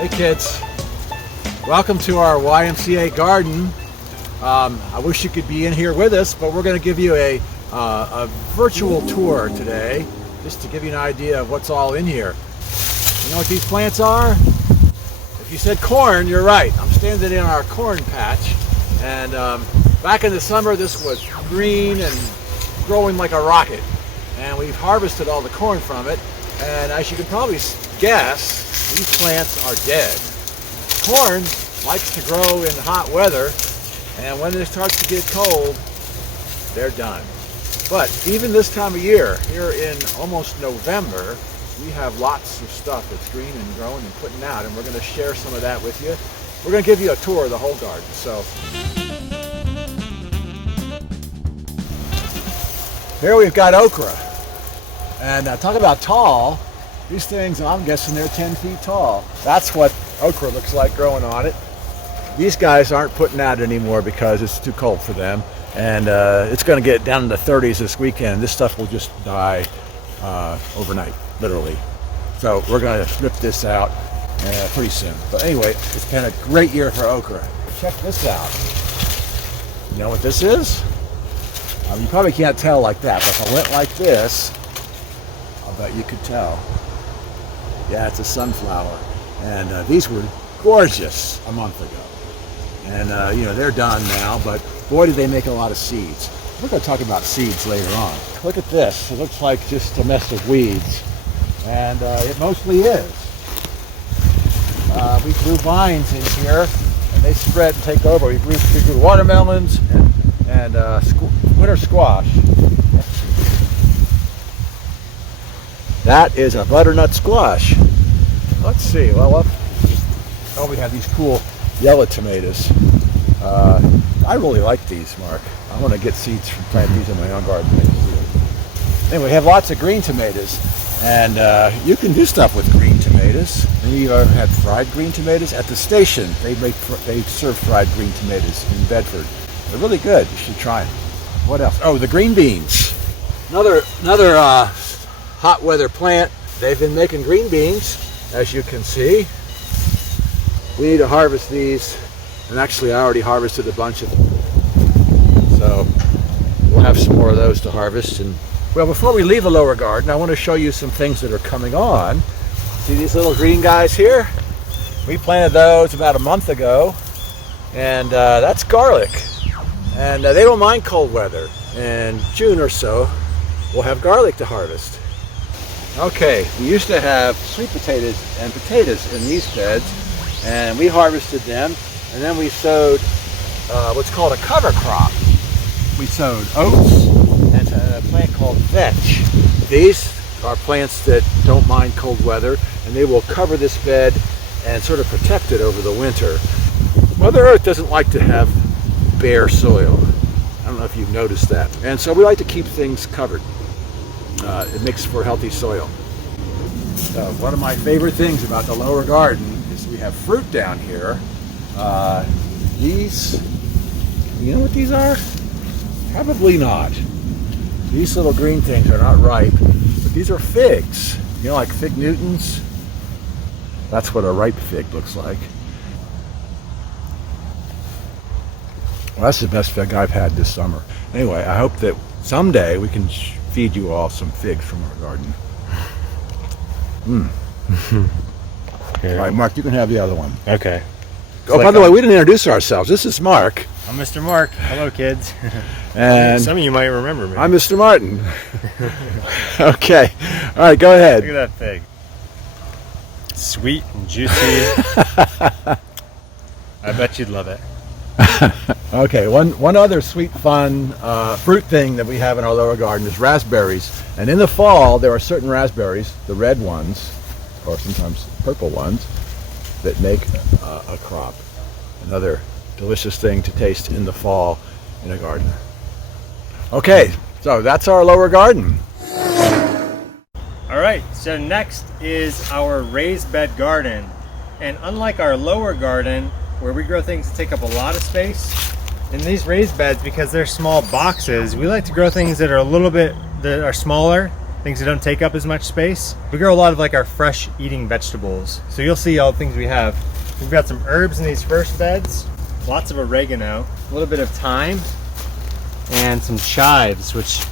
Hey kids, welcome to our YMCA garden. I wish you could be in here with us, but we're going to give you a virtual tour today, just to give you an idea of what's all in here. You know what these plants are? If you said corn, you're right. I'm standing in our corn patch, and back in the summer this was green and growing like a rocket, and we've harvested all the corn from it, and as you can probably guess, these plants are dead. Corn likes to grow in hot weather, and when it starts to get cold, they're done. But even this time of year, here in almost November, we have lots of stuff that's green and growing and putting out, and we're going to share some of that with you. We're going to give you a tour of the whole garden. So here we've got okra, and talk about tall. These things, I'm guessing they're 10 feet tall. That's what okra looks like growing on it. These guys aren't putting out anymore because it's too cold for them, and it's going to get down in the 30s this weekend. This stuff will just die overnight, literally. So we're going to rip this out pretty soon. But anyway, it's been a great year for okra. Check this out. You know what this is? You probably can't tell like that, but if I went like this, I'll bet you could tell. Yeah, it's a sunflower, and these were gorgeous a month ago, and you know, they're done now, but boy did they make a lot of seeds. We're going to talk about seeds later on. Look at this. It looks like just a mess of weeds, and it mostly is. We grew vines in here, and they spread and take over. We grew watermelons and winter squash. That is a butternut squash. Let's see. Well, we have these cool yellow tomatoes. I really like these, Mark. I want to get seeds from planting these in my own garden. Anyway, we have lots of green tomatoes, and you can do stuff with green tomatoes. Maybe you've ever had fried green tomatoes at the station. They serve fried green tomatoes in Bedford. They're really good. You should try them. What else? Oh, the green beans. Another hot weather plant. They've been making green beans, as you can see. We need to harvest these, and actually I already harvested a bunch of them, so we'll have some more of those to harvest. And well, before we leave the lower garden, I want to show you some things that are coming on. See these little green guys here? We planted those about a month ago, and that's garlic, and they don't mind cold weather. In June or so, we'll have garlic to harvest. Okay, we used to have sweet potatoes and potatoes in these beds, and we harvested them, and then we sowed what's called a cover crop. We sowed oats and a plant called vetch. These are plants that don't mind cold weather, and they will cover this bed and sort of protect it over the winter. Mother Earth doesn't like to have bare soil. I don't know if you've noticed that. And so we like to keep things covered. It makes for healthy soil. One of my favorite things about the lower garden is we have fruit down here. These, you know what these are? Probably not. These little green things are not ripe, but these are figs. You know, like fig Newtons? That's what a ripe fig looks like. Well, that's the best fig I've had this summer. Anyway, I hope that someday we can feed you all some figs from our garden. All right, Mark, you can have the other one. Okay. Oh, by the way, we didn't introduce ourselves. This is Mark. I'm Mr. Mark. Hello, kids. And some of you might remember me. I'm Mr. Martin. Okay. All right, go ahead. Look at that fig. Sweet and juicy. I bet you'd love it. Okay, one other sweet, fun fruit thing that we have in our lower garden is raspberries. And in the fall, there are certain raspberries, the red ones, or sometimes purple ones, that make a crop. Another delicious thing to taste in the fall in a garden. Okay, so that's our lower garden. All right, so next is our raised bed garden. And unlike our lower garden, where we grow things that take up a lot of space, in these raised beds, because they're small boxes, we like to grow things that are a little bit, that are smaller things that don't take up as much space. We grow a lot of like our fresh eating vegetables. So you'll see all the things we have. We've got some herbs in these first beds, lots of oregano, a little bit of thyme, and some chives, which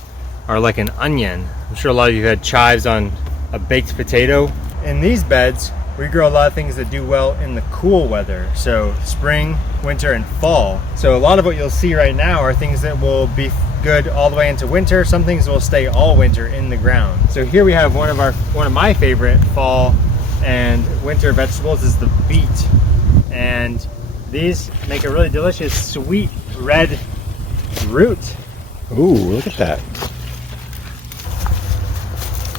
are like an onion. I'm sure a lot of you had chives on a baked potato. In these beds, we grow a lot of things that do well in the cool weather. So spring, winter, and fall. So a lot of what you'll see right now are things that will be good all the way into winter. Some things will stay all winter in the ground. So here we have one of my favorite fall and winter vegetables is the beet. And these make a really delicious sweet red root. Ooh, look at that.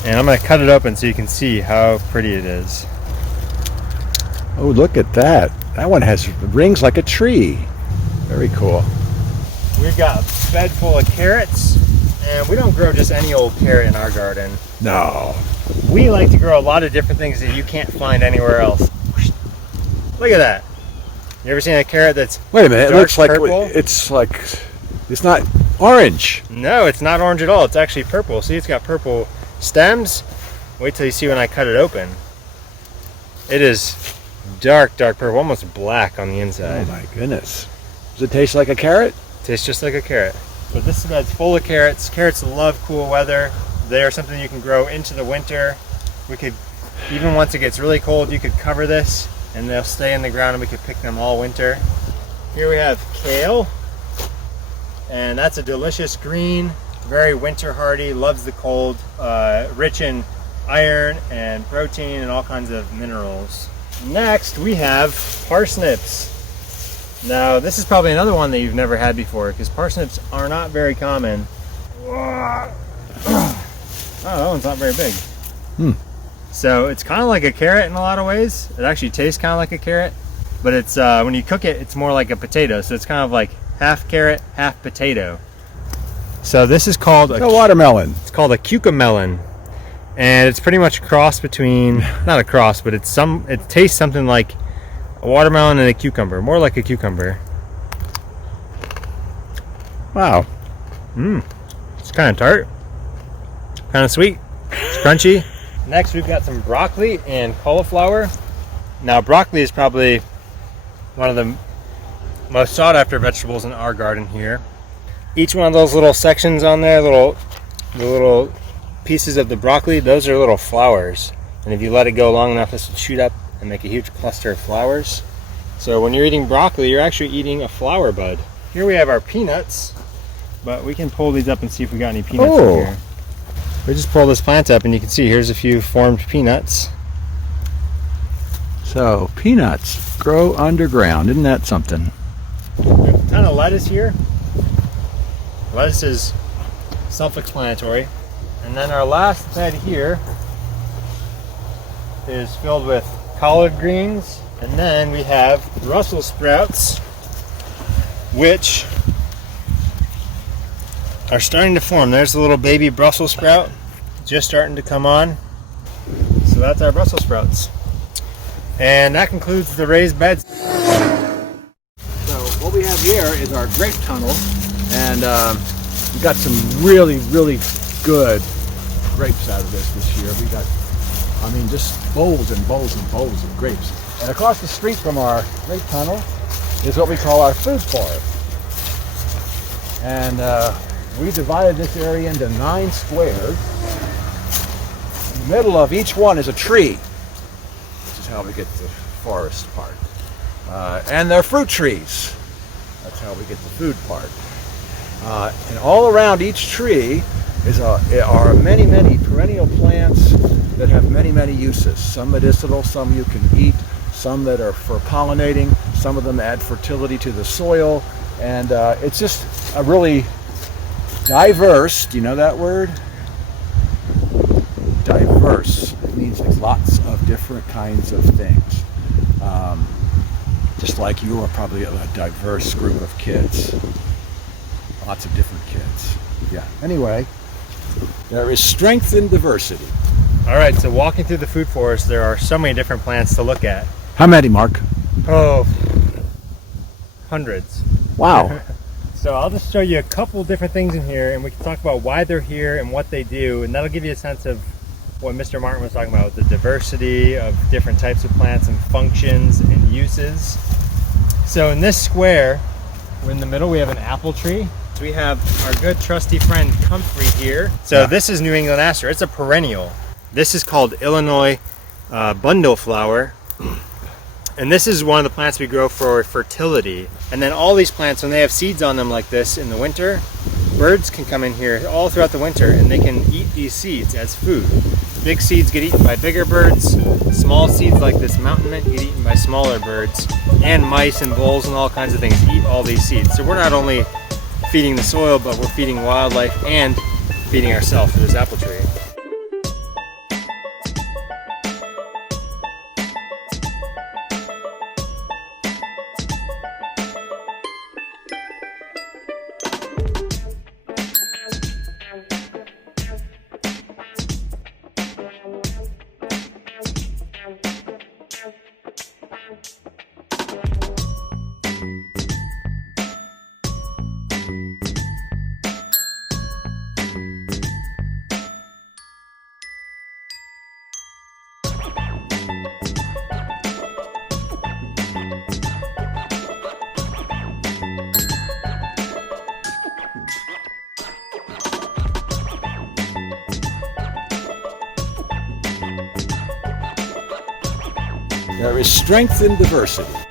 And I'm gonna cut it open so you can see how pretty it is. Oh, look at that. That one has rings like a tree. Very cool. We've got a bed full of carrots, and we don't grow just any old carrot in our garden. No. We like to grow a lot of different things that you can't find anywhere else. Look at that. You ever seen a carrot that's Wait a minute, it dark looks like purple? it's not orange. No, it's not orange at all. It's actually purple. See, it's got purple stems. Wait till you see when I cut it open. It is dark purple, almost black on the Oh inside. my goodness. Does it taste like a carrot? Tastes just like a carrot. But this bed's full of carrots. Carrots love cool weather. They are something you can grow into the winter. We could, even once it gets really cold, you could cover this and they'll stay in the ground and we could pick them all winter. Here we have kale, and that's a delicious green, very winter hardy, loves the cold, rich in iron and protein and all kinds of minerals. Next we have parsnips. Now this is probably another one that you've never had before because parsnips are not very common. Oh, that one's not very big. So it's kind of like a carrot in a lot of ways. It actually tastes kind of like a carrot, but it's when you cook it, it's more like a potato. So it's kind of like half carrot, half potato. So this is called a watermelon. It's called a cucamelon, and it's pretty much a cross between, not a cross, but it tastes something like a watermelon and a cucumber, more like a cucumber. Wow. It's kind of tart, kind of sweet, it's crunchy. Next we've got some broccoli and cauliflower. Now broccoli is probably one of the most sought after vegetables in our garden here. Each one of those little sections on there, the little pieces of the broccoli, those are little flowers. And if you let it go long enough, this will shoot up and make a huge cluster of flowers. So when you're eating broccoli, you're actually eating a flower bud. Here we have our peanuts, but we can pull these up and see if we got any peanuts in here. We just pull this plant up and you can see here's a few formed peanuts. So peanuts grow underground. Isn't that something? We have a ton of lettuce here. Lettuce is self-explanatory. And then our last bed here is filled with collard greens. And then we have Brussels sprouts, which are starting to form. There's the little baby Brussels sprout just starting to come on. So that's our Brussels sprouts. And that concludes the raised beds. So what we have here is our grape tunnel, and we got some really, really good grapes out of this year. We got, I mean, just bowls and bowls and bowls of grapes. And across the street from our grape tunnel is what we call our food forest. And we divided this area into 9 squares. In the middle of each one is a tree. This is how we get the forest part. And they're fruit trees. That's how we get the food part. And all around each tree are many, many perennial plants that have many, many uses. Some medicinal, some you can eat, some that are for pollinating, some of them add fertility to the soil. And it's just a really diverse, do you know that word? Diverse. It means there's lots of different kinds of things. Just like you are probably a diverse group of kids. Lots of different kids. Yeah. Anyway, there is strength in diversity. All right, so walking through the food forest, there are so many different plants to look at. How many, Mark? Oh, hundreds. Wow. So I'll just show you a couple different things in here, and we can talk about why they're here and what they do, and that'll give you a sense of what Mr. Martin was talking about, the diversity of different types of plants and functions and uses. So in this square, we're in the middle, we have an apple tree. So we have our good trusty friend Comfrey here. So this is New England aster, it's a perennial. This is called Illinois bundle flower. And this is one of the plants we grow for fertility. And then all these plants, when they have seeds on them like this in the winter, birds can come in here all throughout the winter and they can eat these seeds as food. Big seeds get eaten by bigger birds. Small seeds like this mountain mint get eaten by smaller birds. And mice and voles and all kinds of things eat all these seeds. So we're not only feeding the soil, but we're feeding wildlife and feeding ourselves through this apple tree. There is strength in diversity.